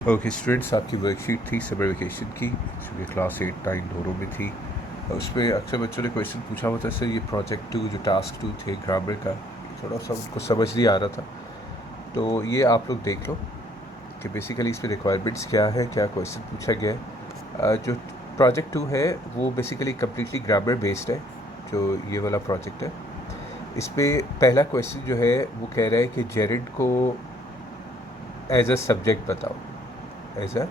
Okay students, आपकी worksheet थी summer vacation की जो कि क्लास 8 9 दोनों में थी। उसमें अक्सर बच्चों ने क्वेश्चन पूछा हुआ था, सर ये प्रोजेक्ट 2 जो टास्क 2 थे ग्रामर का, थोड़ा सा उनको समझ नहीं आ रहा था। तो ये आप लोग देख लो कि बेसिकली इसमें रिक्वायरमेंट्स क्या है, क्या क्वेश्चन पूछा गया है। जो प्रोजेक्ट 2 है वो बेसिकली कम्प्लीटली ग्रामर बेस्ड है। जो ये वाला प्रोजेक्ट है, इसमें पहला क्वेश्चन जो है वो कह रहा है कि जेरिड को एज अ सब्जेक्ट बताओ, एज अ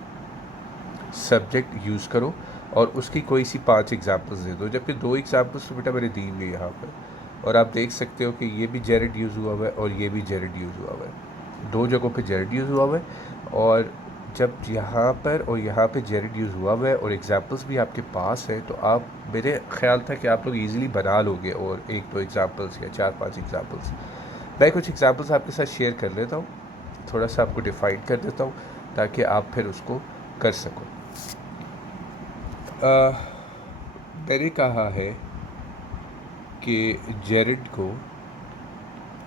सब्जेक्ट यूज़ करो और उसकी कोई सी 5 एग्जांपल्स दे दो। जबकि 2 एग्जांपल्स तो बेटा मैंने दी हुई है यहाँ पर, और आप देख सकते हो कि ये भी जेरेड यूज़ हुआ हुआ है और ये भी जेरेड यूज़ हुआ हुआ है। 2 जगहों पे जेरेड यूज़ हुआ हुआ है, और जब यहाँ पर और यहाँ पे जेरेड यूज़ हुआ हुआ है और एग्जांपल्स भी आपके पास है, तो आप, मेरे ख्याल था कि आप लोग ईजिली बना लोगे, और 1-2 एग्जांपल्स या 4-5 एग्जांपल्स। मैं कुछ एग्जांपल्स आपके साथ शेयर कर लेता हूँ, थोड़ा सा आपको डिफाइन कर देता हूँ ताकि आप फिर उसको कर सको। मैंने कहा है कि जेरिड को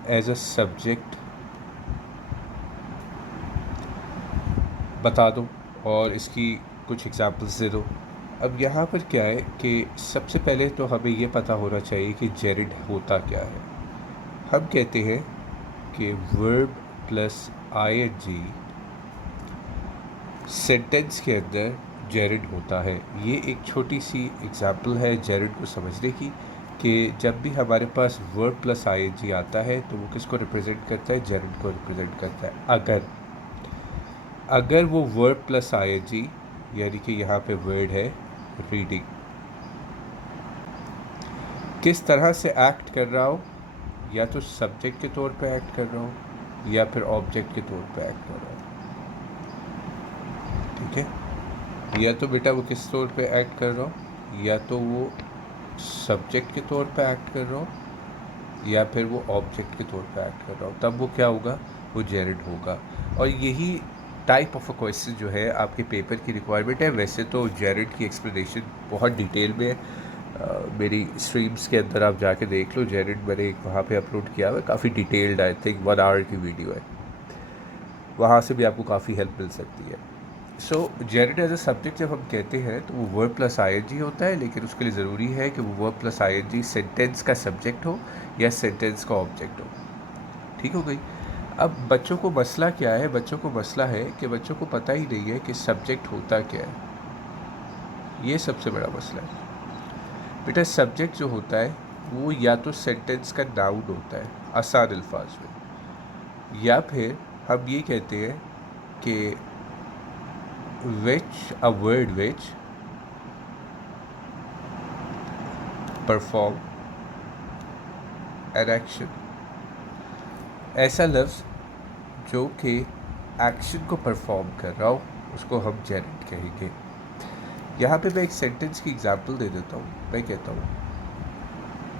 एज अ सब्जेक्ट बता दो और इसकी कुछ एग्जांपल्स दे दो। अब यहाँ पर क्या है कि सबसे पहले तो हमें ये पता होना चाहिए कि जेरिड होता क्या है। हम कहते हैं कि वर्ब प्लस आईएनजी सेंटेंस के अंदर जेरिड होता है। ये एक छोटी सी एग्जांपल है जेरिड को समझने की, कि जब भी हमारे पास वर्ड प्लस आईएनजी आता है तो वो किसको रिप्रेजेंट करता है, जेरिड को रिप्रेजेंट करता है। अगर वो वर्ड प्लस आईएनजी, यानी कि यहाँ पे वर्ड है रीडिंग, किस तरह से एक्ट कर रहा हो, या तो सब्जेक्ट के तौर पे एक्ट कर रहा हो या फिर ऑब्जेक्ट के तौर पे एक्ट कर रहा हो। ठीक है, या तो बेटा वो किस तौर पे एक्ट कर रहा हो, या तो वो सब्जेक्ट के तौर पे एक्ट कर रहा हो या फिर वो ऑब्जेक्ट के तौर पे एक्ट कर रहा हो, तब वो क्या होगा, वो जेरिड होगा। और यही टाइप ऑफ अ क्वेश्चन जो है आपके पेपर की रिक्वायरमेंट है। वैसे तो जेरिड की एक्सप्लेनेशन बहुत डिटेल में मेरी स्ट्रीम्स के अंदर आप जाके देख लो, जेरिड मैंने एक वहाँ पे अपलोड किया हुआ है, काफ़ी डिटेल्ड, आई थिंक 1 आवर की वीडियो है, वहाँ से भी आपको काफ़ी हेल्प मिल सकती है। सो जेरिड एज अ सब्जेक्ट जब हम कहते हैं तो वो वर्ब प्लस आईएनजी होता है, लेकिन उसके लिए ज़रूरी है कि वो वर्ब प्लस आईएनजी सेंटेंस का सब्जेक्ट हो या सेंटेंस का ऑब्जेक्ट हो। ठीक हो गई। अब बच्चों को मसला क्या है, बच्चों को मसला है कि बच्चों को पता ही नहीं है कि सब्जेक्ट होता क्या है। ये सबसे बड़ा मसला है बेटा। सब्जेक्ट जो होता है वो या तो सेंटेंस का नाउन होता है आसान अल्फाज में, या फिर हम ये कहते हैं कि which a word which perform an action, ऐसा लफ्ज़ जो कि एक्शन को परफॉर्म कर रहा हो उसको हम जेरिड कहेंगे। यहाँ पे मैं एक सेंटेंस की एग्जांपल दे देता हूँ। मैं कहता हूँ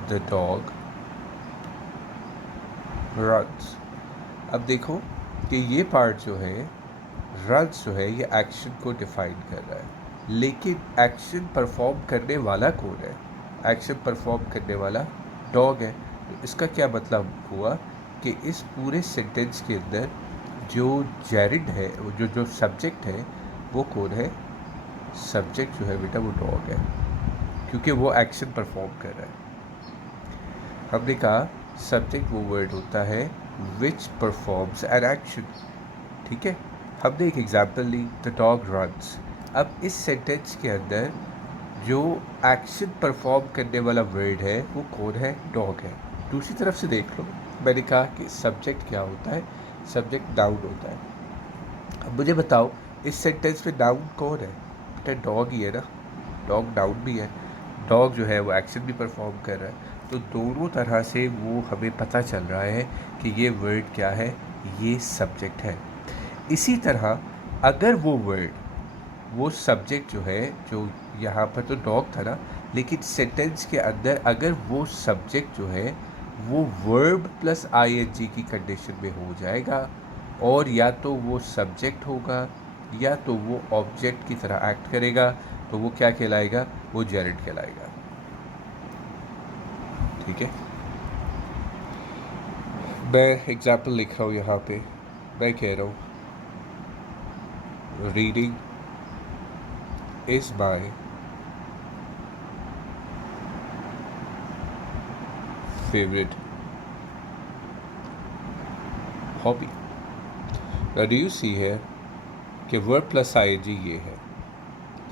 द डॉग रन्स। अब देखो कि ये पार्ट जो है, रन्स जो है, ये एक्शन को डिफाइन कर रहा है, लेकिन एक्शन परफॉर्म करने वाला कौन है, एक्शन परफॉर्म करने वाला डॉग है। तो इसका क्या मतलब हुआ कि इस पूरे सेंटेंस के अंदर जो जेरिड है, वो जो जो सब्जेक्ट है वो कौन है, सब्जेक्ट जो है बेटा वो डॉग है, क्योंकि वो एक्शन परफॉर्म कर रहा है। हमने कहा सब्जेक्ट वो वर्ड होता है विच परफॉर्म्स एन एक्शन। ठीक है, हमने एक एग्जाम्पल ली द डॉग रन्स। अब इस सेंटेंस के अंदर जो एक्शन परफॉर्म करने वाला वर्ड है वो कौन है, डॉग है। दूसरी तरफ से देख लो, मैंने कहा कि सब्जेक्ट क्या होता है, सब्जेक्ट नाउन होता है। अब मुझे बताओ इस सेंटेंस में नाउन कौन है, बेटा डॉग ही है ना, डॉग नाउन भी है, डॉग जो है वो एक्शन भी परफॉर्म कर रहा है। तो दोनों तरह से वो हमें पता चल रहा है कि ये वर्ड क्या है, ये सब्जेक्ट है। इसी तरह अगर वो वर्ड, वो सब्जेक्ट जो है, जो यहाँ पर तो डॉग था ना, लेकिन सेंटेंस के अंदर अगर वो सब्जेक्ट जो है वो वर्ब प्लस आईएनजी की कंडीशन में हो जाएगा, और या तो वो सब्जेक्ट होगा या तो वो ऑब्जेक्ट की तरह एक्ट करेगा, तो वो क्या कहलाएगा, वो जेरिड कहलाएगा। ठीक है, मैं एग्जाम्पल लिख रहा हूँ यहाँ पे। मैं कह रहा हूँ reading is my favourite hobby. Now do you see here कि वर्ब प्लस आईएनजी ये है,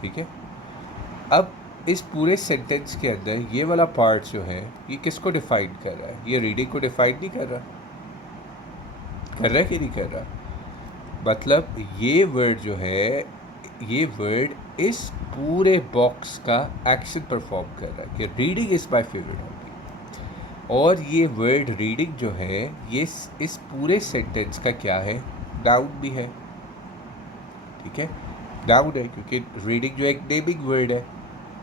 ठीक है। अब इस पूरे सेंटेंस के अंदर ये वाला पार्ट जो है ये किसको डिफाइन कर रहा है? ये रीडिंग को डिफाइन नहीं कर रहा, कर रहा है कि नहीं कर रहा? मतलब ये वर्ड जो है, ये वर्ड इस पूरे बॉक्स का एक्शन परफॉर्म कर रहा है कि reading is my favourite hobby. और ये वर्ड रीडिंग जो है ये इस पूरे सेंटेंस का क्या है? नाउन भी है, ठीक है, नाउन है, क्योंकि रीडिंग जो एक नेमिंग वर्ड है,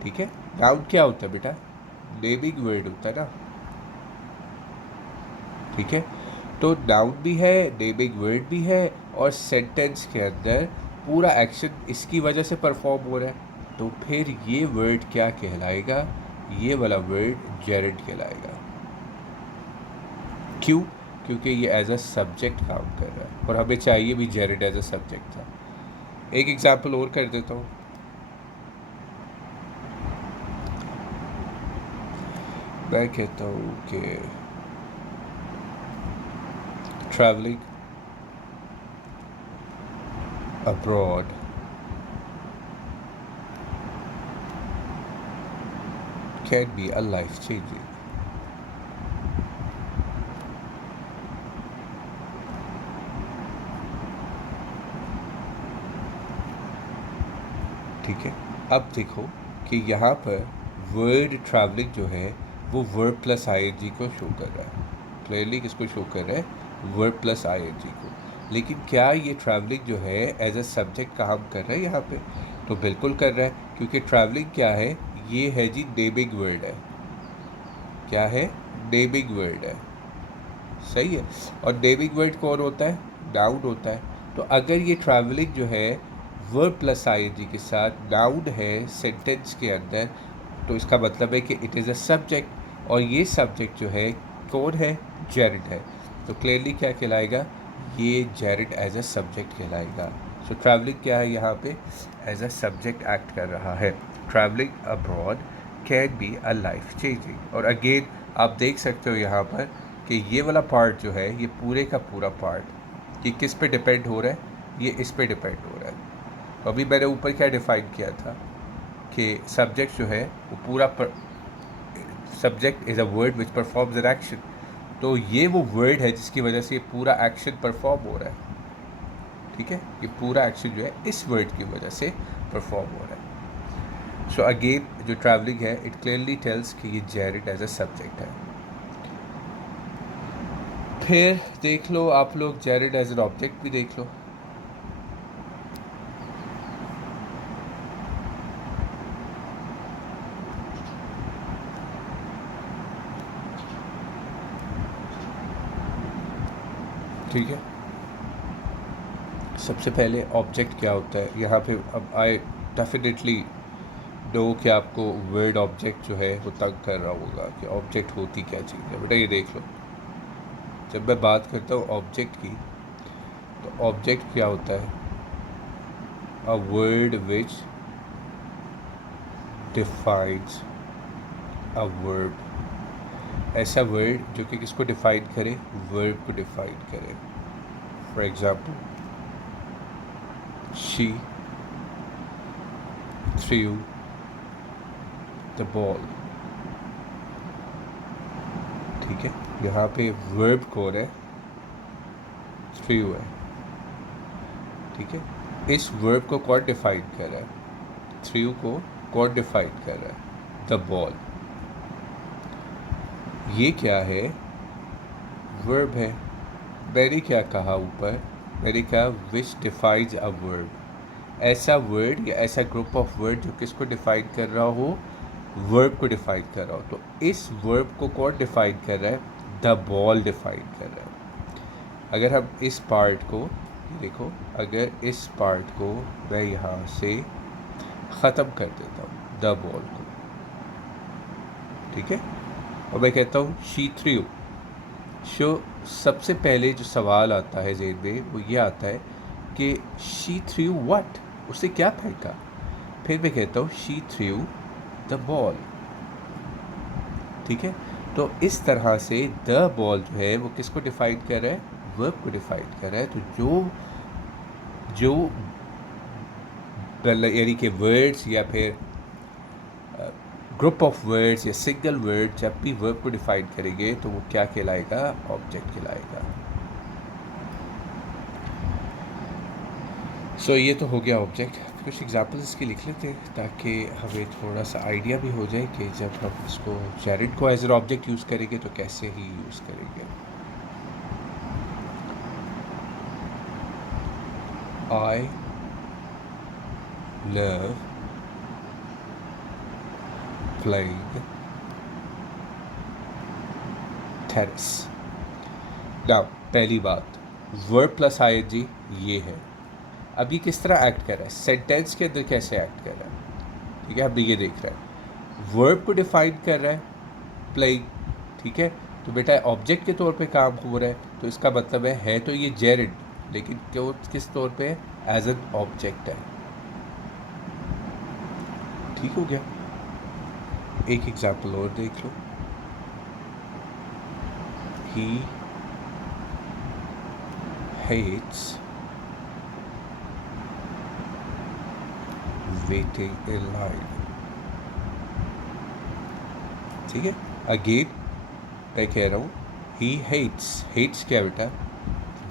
ठीक है। नाउन क्या होता है बेटा? नेमिंग वर्ड होता है ना, ठीक है। तो नाउन भी है, नेमिंग वर्ड भी है, और सेंटेंस के अंदर पूरा एक्शन इसकी वजह से परफॉर्म हो रहा है। तो फिर ये वर्ड क्या कहलाएगा? ये वाला वर्ड जेरेड कहलाएगा। क्यों? क्योंकि ये एज अ सब्जेक्ट काम कर रहा है, और हमें चाहिए भी जेरेड एज अ सब्जेक्ट था। एक एग्जाम्पल और कर देता हूँ। मैं कहता हूँ कि travelling abroad can be a life changing. ठीक है। अब देखो कि यहाँ पर वर्ड ट्रैवलिंग जो है वो वर्ड प्लस आईएनजी को शो कर रहा है। क्लियरली किसको शो कर रहा है? वर्ड प्लस आईएनजी को। लेकिन क्या ये ट्रैवलिंग जो है एज अ सब्जेक्ट काम कर रहा है यहाँ पे? तो बिल्कुल कर रहा है, क्योंकि ट्रैवलिंग क्या है? ये है जी नेमिंग वर्ड है। क्या है? नेमिंग वर्ड है, सही है। और नेमिंग वर्ड कौन होता है? नाउन होता है। तो अगर ये ट्रैवलिंग जो है वर्ब प्लस आईएनजी के साथ नाउन है सेंटेंस के अंदर, तो इसका मतलब है कि इट इज़ अ सब्जेक्ट, और ये सब्जेक्ट जो है कौन है? जेरेड है। तो क्लियरली क्या कहलाएगा? ये जेरेड एज अ सब्जेक्ट कहलाएगा। सो ट्रैवलिंग क्या है यहाँ पे? एज अ सब्जेक्ट एक्ट कर रहा है। Travelling abroad can be a life changing. और अगेन आप देख सकते हो यहाँ पर कि ये वाला पार्ट जो है, ये पूरे का पूरा पार्ट ये किस पे डिपेंड हो रहा है? ये इस पे डिपेंड हो रहा है। तो अभी मैंने ऊपर क्या डिफाइन किया था कि सब्जेक्ट जो है वो पूरा subject is a word which performs an action. तो ये वो वर्ड है जिसकी वजह से ये पूरा एक्शन परफॉर्म हो रहा है, ठीक है। ये पूरा एक्शन जो है इस वर्ड की वजह से परफॉर्म हो रहा है। सो अगेन जो ट्रैवलिंग है इट क्लियरली टेल्स कि ये जेरेड एज अ सब्जेक्ट है। फिर देख लो आप लोग जेरेड एज एन ऑब्जेक्ट भी देख लो। ठीक है, सबसे पहले ऑब्जेक्ट क्या होता है यहाँ पे? अब आई डेफिनेटली नो कि आपको वर्ड ऑब्जेक्ट जो है वो तंग कर रहा होगा कि ऑब्जेक्ट होती क्या चीज़ है। बेटा ये देख लो, जब मैं बात करता हूँ ऑब्जेक्ट की, तो ऑब्जेक्ट क्या होता है? A word which defines a verb. ऐसा वर्ड जो कि किसको डिफाइन करे? वर्ब को डिफाइन करे। For example, she threw the ball. ठीक है, यहाँ पे वर्ब कौन है? थ्रू है, ठीक है। इस वर्ब को कौन डिफाइन कर रहा है? थ्रू को कौन डिफाइन कर रहा है? The ball. ये क्या है? वर्ब है। मैंने क्या कहा ऊपर? मैंने कहा विच डिफाइंस अ वर्ब। ऐसा वर्ड या ऐसा ग्रुप ऑफ वर्ड जो किसको डिफाइन कर रहा हो? वर्ब को डिफाइन कर रहा हो। तो इस वर्ब को कौन डिफाइन कर रहा है? द बॉल डिफाइन कर रहा है। अगर हम इस पार्ट को देखो, अगर इस पार्ट को मैं यहाँ से ख़त्म कर देता हूँ द बॉल को, ठीक है, और मैं कहता हूँ शी थ्रू। सबसे पहले जो सवाल आता है ज़हन में वो ये आता है कि शी थ्रू व्हाट, उससे क्या फेंका। फिर मैं कहता हूँ शी थ्रू द बॉल। ठीक है, तो इस तरह से द बॉल जो है वो किसको डिफाइन कर रहा है, वर्ब को डिफाइन कर रहा है। तो जो जो यानी कि वर्ड्स या फिर ग्रुप ऑफ वर्ड्स या सिंगल वर्ड जब भी वर्ब को डिफाइन करेंगे तो वो क्या कहलाएगा, ऑब्जेक्ट कहलाएगा। सो ये तो हो गया ऑब्जेक्ट। कुछ एग्जांपल्स इसके लिख लेते हैं ताकि हमें थोड़ा सा आइडिया भी हो जाए कि जब हम इसको जेरिड को एज एन ऑब्जेक्ट यूज़ करेंगे तो कैसे ही यूज़ करेंगे। I love playing tennis. Now पहली बात, वर्ब प्लस आईएनजी ये है। अब ये किस तरह एक्ट कर रहा है, सेंटेंस के अंदर कैसे एक्ट कर रहा है। ठीक है, हमने ये देख रहा है, वर्ब को डिफाइन कर रहा है प्लेइंग। ठीक है, तो बेटा ऑब्जेक्ट के तौर पे काम हो रहा है, तो इसका मतलब है तो ये जेरिड, लेकिन क्यों किस तौर पे, एज एन ऑब्जेक्ट है। ठीक हो गया। एक एग्जांपल और देख लो, ही hates waiting in line। ठीक है, अगेन मैं कह रहा हूँ ही हेट्स क्या बेटा,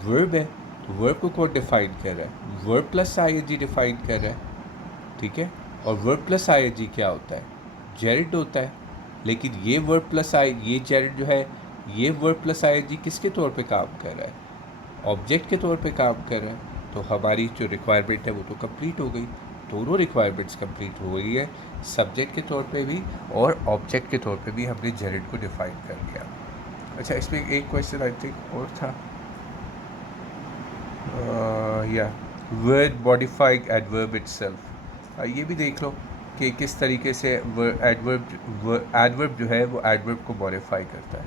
वर्ब है, तो वर्ब को कौन डिफाइन कर रहा है, वर्ब प्लस आईएनजी डिफाइन कर रहा है। ठीक है, और वर्ब प्लस आईएनजी क्या होता है, जेरिड होता है। लेकिन ये वर्ब प्लस ये जेरिड जो है, ये वर्ब प्लस आईएनजी किसके तौर पे काम कर रहा है, ऑब्जेक्ट के तौर पे काम कर रहा है। तो हमारी जो रिक्वायरमेंट है वो तो कंप्लीट हो गई, दोनों रिक्वायरमेंट्स कंप्लीट हो गई है, सब्जेक्ट के तौर पे भी और ऑब्जेक्ट के तौर पे भी हमने जेरिड को डिफाइन कर दिया। अच्छा, इसमें एक क्वेश्चन आई थिंक और था, या वर्ड मॉडिफाइंग एडवर्ब इटसेल्फ। ये भी देख लो कि किस तरीके से एडवर्ब जो है वो एडवर्ब को मॉडिफाई करता है।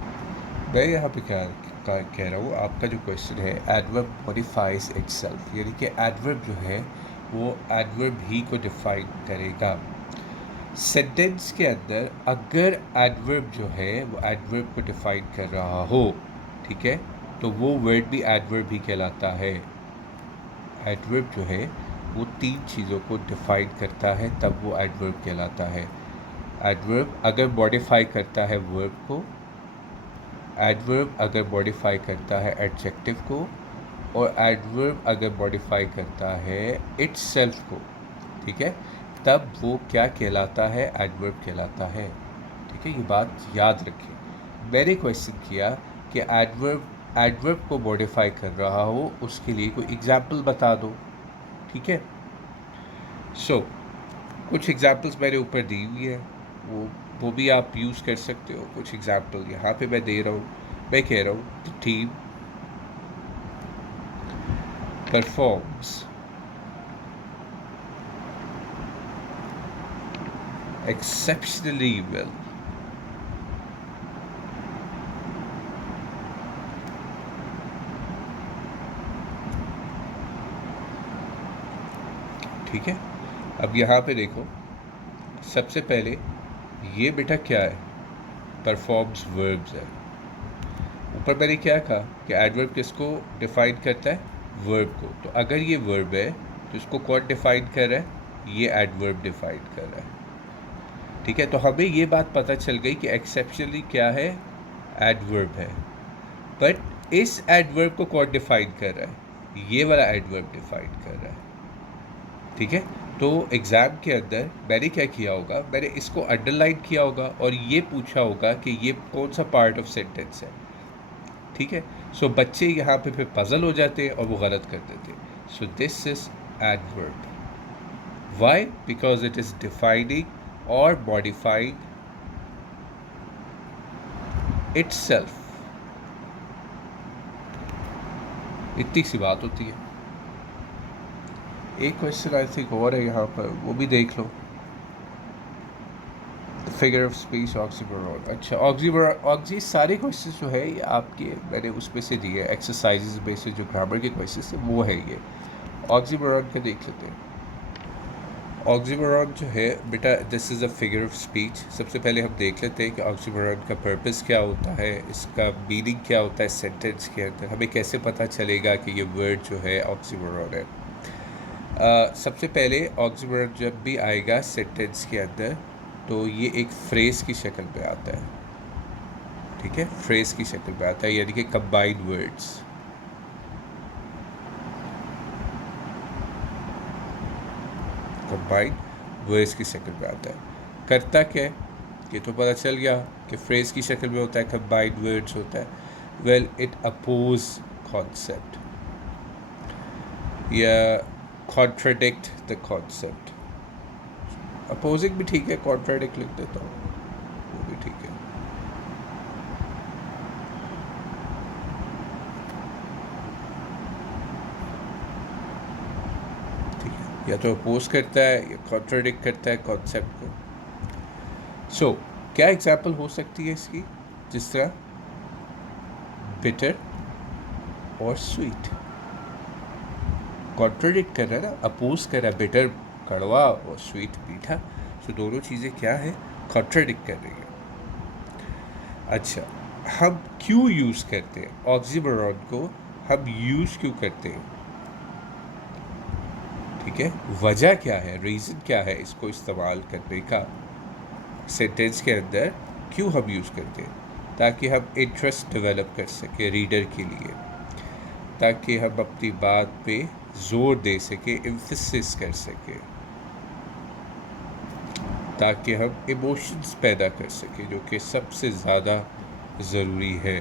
मैं यहाँ पे क्या कह रहा हूँ, आपका जो क्वेश्चन है एडवर्ब मॉडिफाइज इटसेल्फ, यानी कि एडवर्ब जो है वो एडवर्ब ही को डिफाइन करेगा। सेंटेंस के अंदर अगर एडवर्ब जो है वो एडवर्ब को डिफाइन कर रहा हो, ठीक है, तो वो वर्ड भी एडवर्ब ही कहलाता है। एडवर्ब जो है वो तीन चीज़ों को डिफाइन करता है, तब वो एडवर्ब कहलाता है। एडवर्ब अगर मॉडिफाई करता है वर्ब को, एडवर्ब अगर मॉडिफाई करता है एडजेक्टिव को, और एडवर्ब अगर मॉडिफाई करता है इटसेल्फ को, ठीक है, तब वो क्या कहलाता है, एडवर्ब कहलाता है। ठीक है, ये बात याद रखिए। मैंने क्वेश्चन किया कि एडवर्ब को मॉडिफाई कर रहा हो, उसके लिए कोई एग्जाम्पल बता दो। ठीक है, सो कुछ एग्जाम्पल्स मैंने ऊपर दी हुई है, वो भी आप यूज़ कर सकते हो। कुछ एग्जाम्पल यहाँ पे मैं दे रहा हूँ। मैं कह रहा हूँ the team performs exceptionally well। ठीक है, अब यहाँ पे देखो, सबसे पहले ये बेटा क्या है, परफॉर्म्स वर्ब्स है। ऊपर मैंने क्या कहा कि एडवर्ब किसको डिफाइन करता है, वर्ब को। तो अगर ये वर्ब है तो इसको कौन डिफाइन कर रहा है, ये एडवर्ब डिफाइन कर रहा है। ठीक है, तो हमें ये बात पता चल गई कि एक्सेप्शनली क्या है, एडवर्ब है। बट इस एडवर्ब को कौन डिफाइन कर रहा है, ये वाला एडवर्ब डिफाइन कर रहा है। ठीक है, तो एग्ज़ाम के अंदर मैंने क्या किया होगा, मैंने इसको अंडरलाइन किया होगा और ये पूछा होगा कि ये कौन सा पार्ट ऑफ सेंटेंस है। ठीक है, सो बच्चे यहाँ पे फिर पजल हो जाते हैं और वो गलत कर देते हैं। So this is adverb. Why? Because it is defining और मॉडिफाइंग इटसेल्फ। इतनी सी बात होती है। एक क्वेश्चन आई थिंक और है यहाँ पर, वो भी देख लो। Figure of space oxymoron. अच्छा, ऑक्सी सारे क्वेश्चन जो है ये आपके मैंने उसमें से दिए, एक्सरसाइजेज में से जो ग्रामर के क्वेश्चन थे वो है ये। ऑक्सीमोरॉन का देख लेते हैं। ऑक्सीमोरॉन जो है बेटा, this is a figure of speech. सबसे पहले हम देख लेते हैं कि ऑक्सीमोरॉन का पर्पस क्या होता है, इसका मीनिंग क्या होता है सेंटेंस के अंदर। हमें कैसे पता चलेगा कि ये वर्ड जो है ऑक्सीमोरॉन है। सबसे पहले ऑक्सीमोरॉन जब भी आएगा सेंटेंस के अंदर तो ये एक फ्रेज़ की शक्ल में आता है, ठीक है, फ्रेज़ की शक्ल में आता है, यानी कि कंबाइंड वर्ड्स। कंबाइंड वर्ड्स की शक्ल में आता है। करता क्या है ये तो पता चल गया कि फ्रेज़ की शक्ल में होता है, कंबाइंड वर्ड्स होता है। वेल, इट अपोज कॉन्सेप्ट या कॉन्ट्राडिक्ट द कॉन्सेप्ट। अपोजिंग भी ठीक है, कॉन्ट्राडिक्ट लिख देता हूँ, वो भी ठीक है। ठीक है, या तो अपोज करता है या कॉन्ट्राडिक्ट करता है कॉन्सेप्ट को। सो क्या एग्जाम्पल हो सकती है इसकी, जिस तरह बिटर और स्वीट। कॉन्ट्राडिक्ट कर रहा है ना, अपोज कर रहा है, बिटर कड़वा और स्वीट मीठा। सो दोनों चीज़ें क्या है, कॉन्ट्राडिक्ट कर रही है। अच्छा, हम क्यों यूज़ करते हैं ऑक्सीमोरॉन को, हम यूज़ क्यों करते हैं, ठीक है, वजह क्या है, रीज़न क्या है इसको इस्तेमाल करने का सेंटेंस के अंदर, क्यों हम यूज़ करते हैं, ताकि हम इंटरेस्ट डेवलप कर सकें रीडर के लिए, ताकि हम अपनी बात पे ज़ोर दे सकें, एम्फसिस कर सकें, ताकि हम इमोशंस पैदा कर सकें, जो कि सबसे ज़्यादा ज़रूरी है।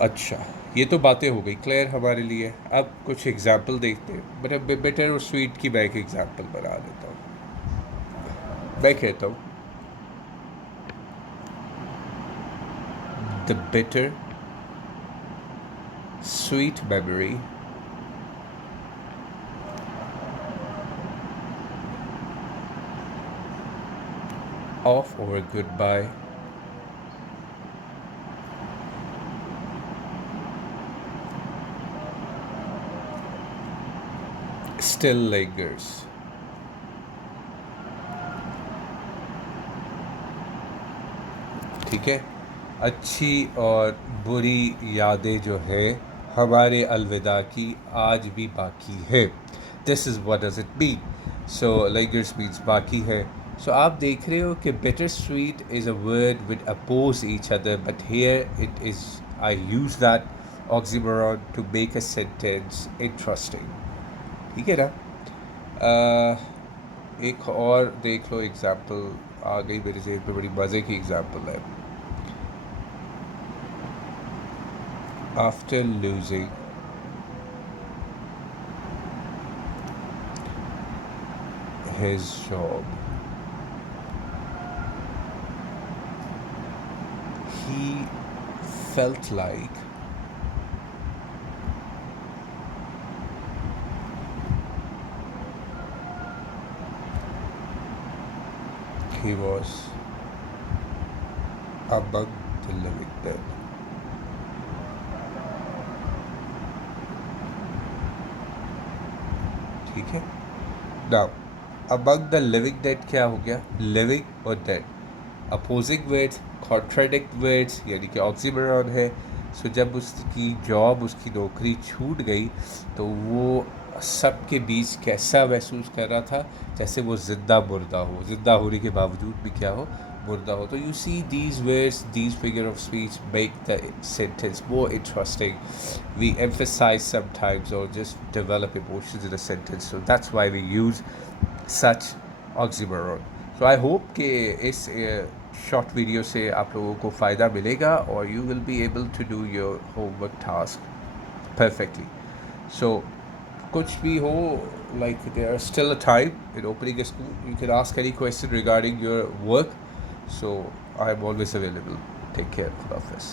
अच्छा, ये तो बातें हो गई क्लियर हमारे लिए। अब कुछ एग्जाम्पल देखते हैं। मतलब बिटर और स्वीट की मैं एक एग्जाम्पल बना देता हूँ। मैं कहता हूँ the bitter sweet memory of our goodbye still lingers. ठीक है, अच्छी और बुरी यादें जो है हमारे अलविदा की आज भी बाकी है। This is what does it mean. So lingers means बाकी है। सो आप देख रहे हो कि bitter sweet is a word which oppose each other, but here it is, I use that oxymoron to make a sentence interesting. ठीक है ना। एक और देख लो एग्जाम्पल, आ गई मेरे जेब पे, बड़ी मज़े की एग्जाम्पल है। After losing his job, he felt like he was among the living dead. ठीक है, now among the living dead क्या हो गया, लिविंग और dead, opposing words, contradict words, यानी कि ऑक्सीमोरॉन है। सो जब उसकी जॉब, उसकी नौकरी छूट गई तो वो सबके बीच कैसा महसूस कर रहा था, जैसे वो ज़िंदा मुर्दा हो, ज़िंदा होने के बावजूद भी क्या हो, मुर्दा हो। तो you see these words, these figure of speech make the sentence more interesting. We emphasize sometimes or just develop emotions in a sentence. So that's why we use such oxymoron. So I hope कि इस short video से आप लोगों को फ़ायदा मिलेगा और you will be able to do your homework task perfectly. So कुछ भी हो, like there is still a time in opening a school. You can ask any question regarding your work. So I am always available. Take care. Khudafis.